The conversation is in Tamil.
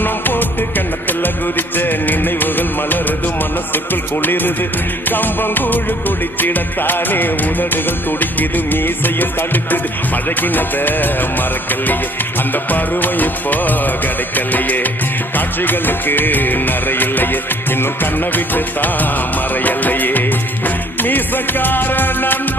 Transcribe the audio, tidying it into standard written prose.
கண்ணம் போட்டு கண்ணத்துல குதிச்ச நினைவுகள் மலருது, மனசுக்குள் குளிருது. கம்பங்கூழு குடிச்சிடத்தானே உதடுகள் துடிக்குது, மீசையும் தடுக்குது. பழகினத மறக்கலையே, அந்த பருவம் இப்போ கிடைக்கலையே. காட்சிகளுக்கு நிறையில்லையே, இன்னும் கண்ணை விட்டு தான் மறையல்லையே. மீசக்கார நண்ப